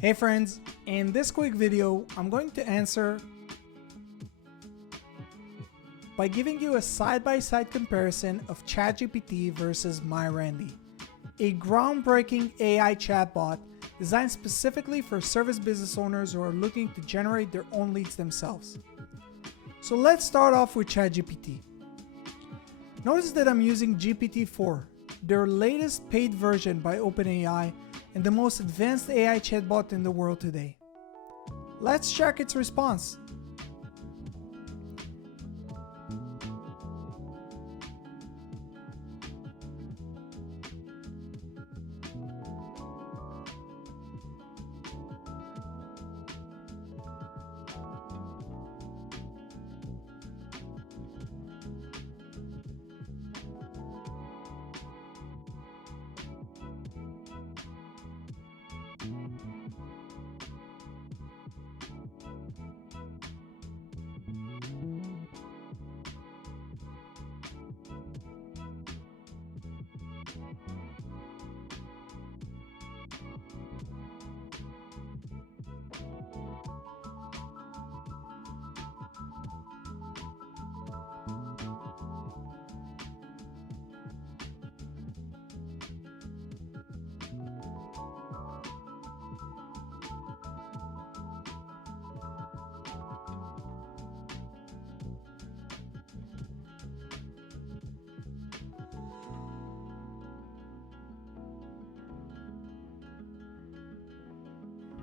Hey friends, in this quick video, I'm going to answer by giving you a side-by-side comparison of ChatGPT versus MyRandy, a groundbreaking AI chatbot designed specifically for service business owners who are looking to generate their own leads themselves. So let's start off with ChatGPT. Notice that I'm using GPT-4, their latest paid version by OpenAI and the most advanced AI chatbot in the world today. Let's check its response.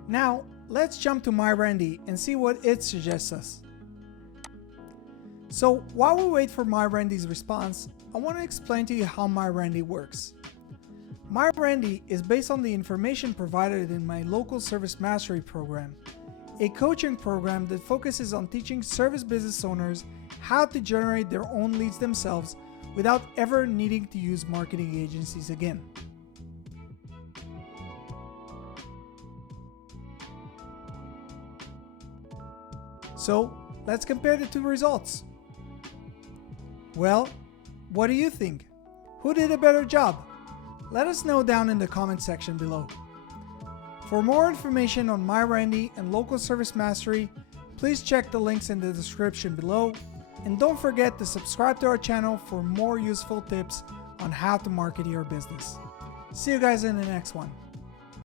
Now, let's jump to MyRandy and see what it suggests us. So while we wait for MyRandy's response, I want to explain to you how MyRandy works. MyRandy is based on the information provided in my local service mastery program, a coaching program that focuses on teaching service business owners how to generate their own leads themselves without ever needing to use marketing agencies again. So let's compare the two results. Well, what do you think? Who did a better job? Let us know down in the comment section below. For more information on MyRandy and local service mastery, please check the links in the description below. And don't forget to subscribe to our channel for more useful tips on how to market your business. See you guys in the next one.